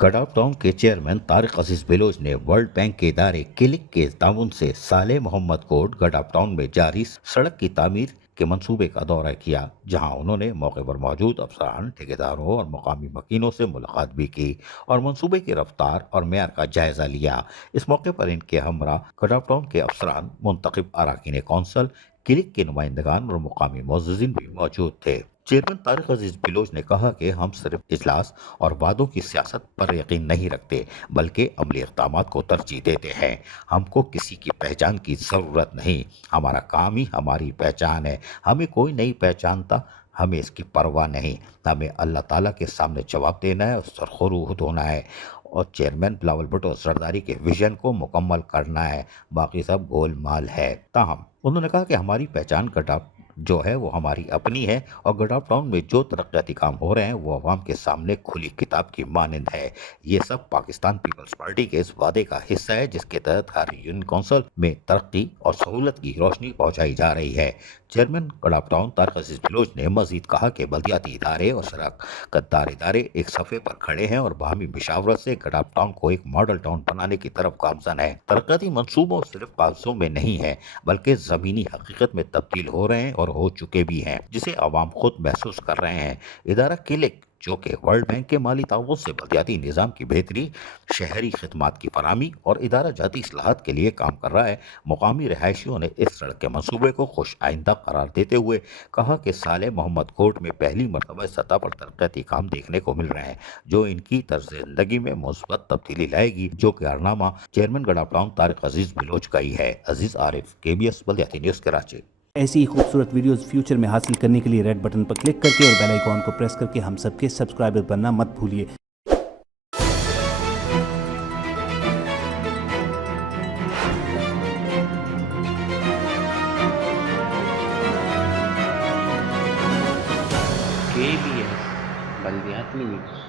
गडाफ town के chairman Tariq अजीज बिलोच ने world bank के इदारे क्लिक के ताउन से साले मोहम्मद कोट गडाफ टाउन में जारी सड़क की तामीर के मंसूबे का दौरा किया, जहां उन्होंने मौके पर मौजूद अफसरान, ठेकेदारों और मकामी मकीनों से मुलाकात भी की और मंसूबे की रफ्तार और मेयार का जायजा लिया। इस मौके पर इनके हमरा गडाफ टाउन के अफसरान, मुंतखब अरकान कौंसल, क्लिक के नुमाइंदगान और मुकामी मोअज़्ज़िज़ीन भी मौजूद थे। चेयरमैन तारिक अजीज बिलोच ने कहा कि हम सिर्फ इजलास और वादों की सियासत पर यकीन नहीं रखते, बल्कि अमली इक़दामात को तरजीह देते हैं। हमको किसी की पहचान की ज़रूरत नहीं, हमारा काम ही हमारी पहचान है। हमें कोई नहीं पहचानता, हमें इसकी परवाह नहीं। हमें अल्लाह ताला के सामने जवाब देना है और सरखुरूद होना है और चेयरमैन बिलावल भुट्टो सरदारी के विजन को मुकम्मल करना है। बाकी सब गोलमाल है। ताहम उन्होंने कहा कि हमारी पहचान गडाफ जो है वो हमारी अपनी है और गडाफ टाउन में जो तरक्याती काम हो रहे हैं वो अवाम के सामने खुली किताब की मानंद है। ये सब पाकिस्तान पीपल्स पार्टी के इस वादे का हिस्सा है जिसके तहत हर यूनियन काउंसिल में तरक्की और सहूलत की रोशनी पहुंचाई जा रही है। चेयरमैन गडाफ टाउन तारिक अजीज बिलोच ने मजीद कहा कि बल्दियाती इदारे और शराकतदार इदारे एक सफ़े पर खड़े हैं और बाहमी मुशावरत से गडाफ टाउन को एक मॉडल टाउन बनाने की तरफ गामजन है। तरक्याती मंसूबों सिर्फ कागजों में नहीं है, बल्कि ज़मीनी हकीकत में तब्दील हो रहे हैं और हो चुके भी हैं, जिसे अवाम खुद महसूस कर रहे हैं। इदारा क्लिक, जो कि वर्ल्ड बैंक के माली ताउन से बल्दियाती निज़ाम की बेहतरी, शहरी खिदमात की फराहमी और इदारा जाती इस्लाहात के लिए काम कर रहा है। मुकामी रहायशियों ने इस सड़क के मनसूबे को खुश आइंदा करार देते हुए कहा कि साले मोहम्मद कोट में पहली मरतबा सतह पर तरक्याती काम देखने को मिल रहे हैं, जो इनकी तर्ज जिंदगी में मुस्बत तब्दीली लाएगी, जो कि कारनामा चेयरमैन गडाफ टाउन तारिक अजीज बिलोच का ही है। अजीज आरिफ, KBS बल्दियाती न्यूज़, कराची। ऐसी ही खूबसूरत वीडियोस फ्यूचर में हासिल करने के लिए रेड बटन पर क्लिक करके और बेल आइकॉन को प्रेस करके हम सबके सब्सक्राइबर बनना मत भूलिए। KBS बल्दियाती न्यूज़।